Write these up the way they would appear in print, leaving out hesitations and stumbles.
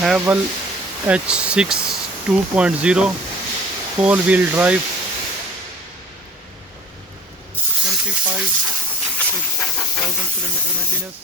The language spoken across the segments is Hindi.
हैवल H6 2.0 four wheel drive 25,000 kilometre maintenance.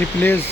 Replace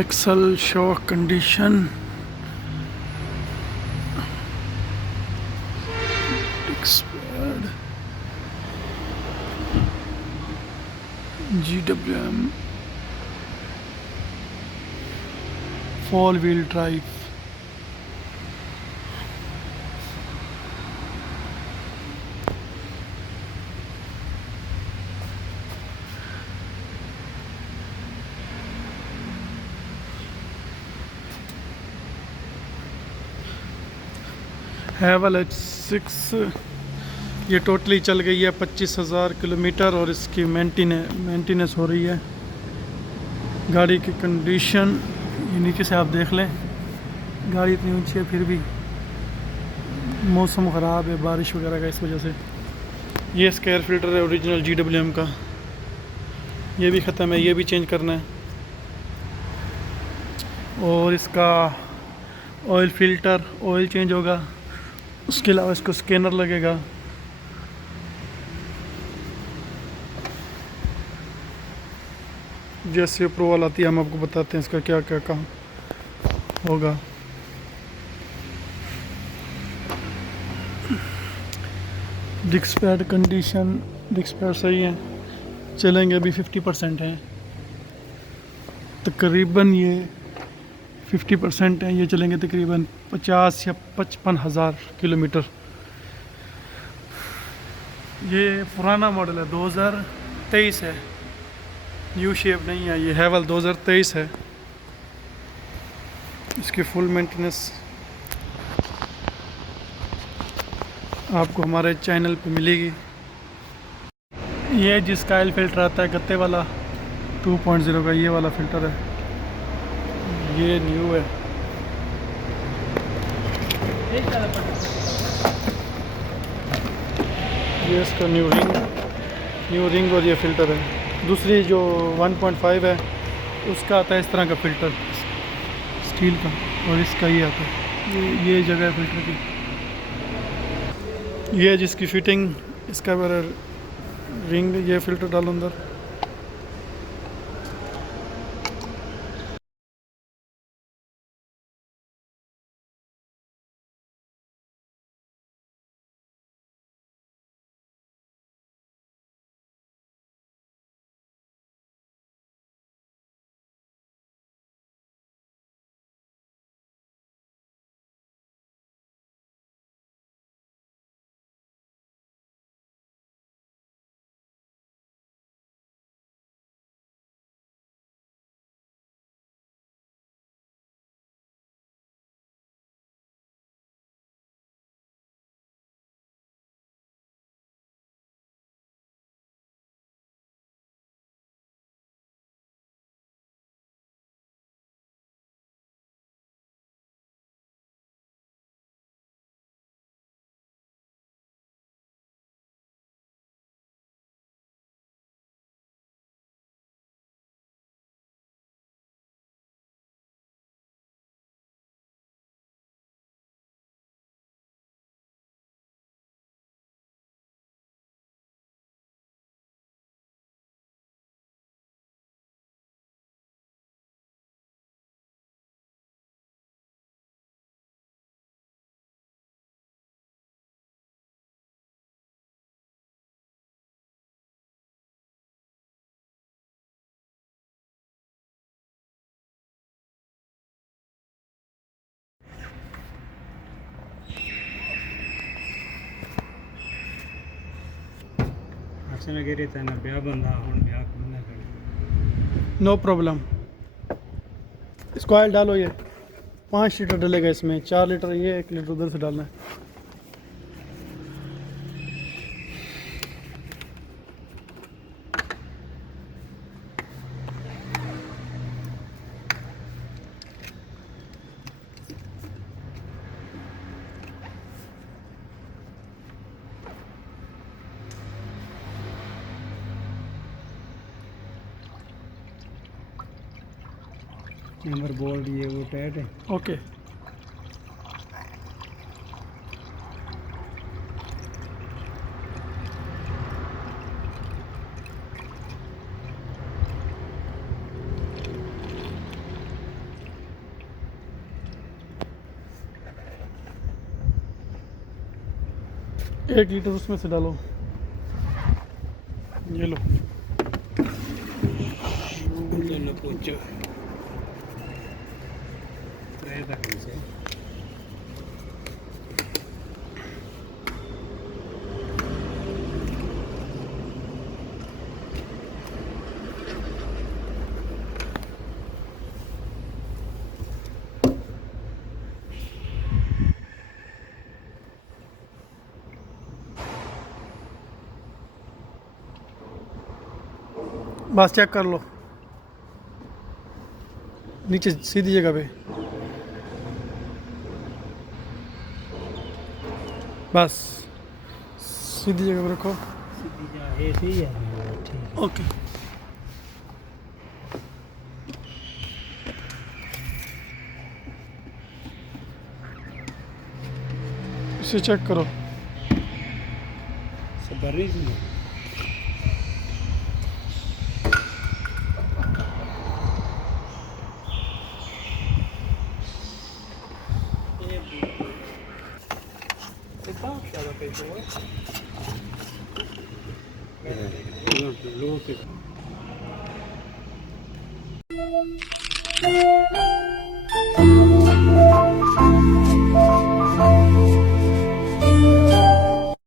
Axle shock condition, expired, GWM, four-wheel drive. हैवल H6 ये टोटली चल गई है 25,000 किलोमीटर और इसकी मेंटेनेंस हो रही है। गाड़ी की कंडीशन ये नीचे से आप देख लें, गाड़ी इतनी ऊंची है फिर भी मौसम ख़राब है बारिश वगैरह का, इस वजह से। ये इसका एयर फिल्टर है ओरिजिनल GWM का, ये भी ख़त्म है, ये भी चेंज करना है। और इसका ऑयल फिल्टर, ऑयल चेंज होगा। उसके अलावा इसको स्कैनर लगेगा। जैसे अप्रूवल आती है हम आपको बताते हैं इसका क्या क्या काम होगा। Disc pad condition, disc pad सही है, चलेंगे। अभी 50% है तकरीबन, ये 50% है। ये चलेंगे तकरीबन 50 या 55,000 किलोमीटर। ये पुराना मॉडल है, 2023 है, न्यू शेप नहीं है। ये हैवल 2023 है। इसकी फुल मेंटेनेंस आपको हमारे चैनल पे मिलेगी। ये जिसका ऑयल फिल्टर आता है गत्ते वाला 2.0 का, ये वाला फिल्टर है, ये न्यू है। ये इसका न्यू रिंग और ये फ़िल्टर है। दूसरी जो 1.5 है उसका आता है इस तरह का फ़िल्टर स्टील का, और इसका ये आता है, ये जगह है फ़िल्टर की। ये है जिसकी फ़िटिंग, इसका मेरा रिंग, ये फ़िल्टर डालो अंदर। No problem. इसको ऑयल डालो, ये 5 लीटर डलेगा इसमें, 4 लीटर ये, 1 लीटर उधर से डालना है। नंबर बोल्ट ये वो टाइट है। ओके। एक लीटर उसमें से डालो, ये लो। पूछो बस चेक कर लो नीचे सीधी जगह पे, बस सीधी जगह पे रखो। ओके। इसे चेक करो। सब भर रही थी। लोगों के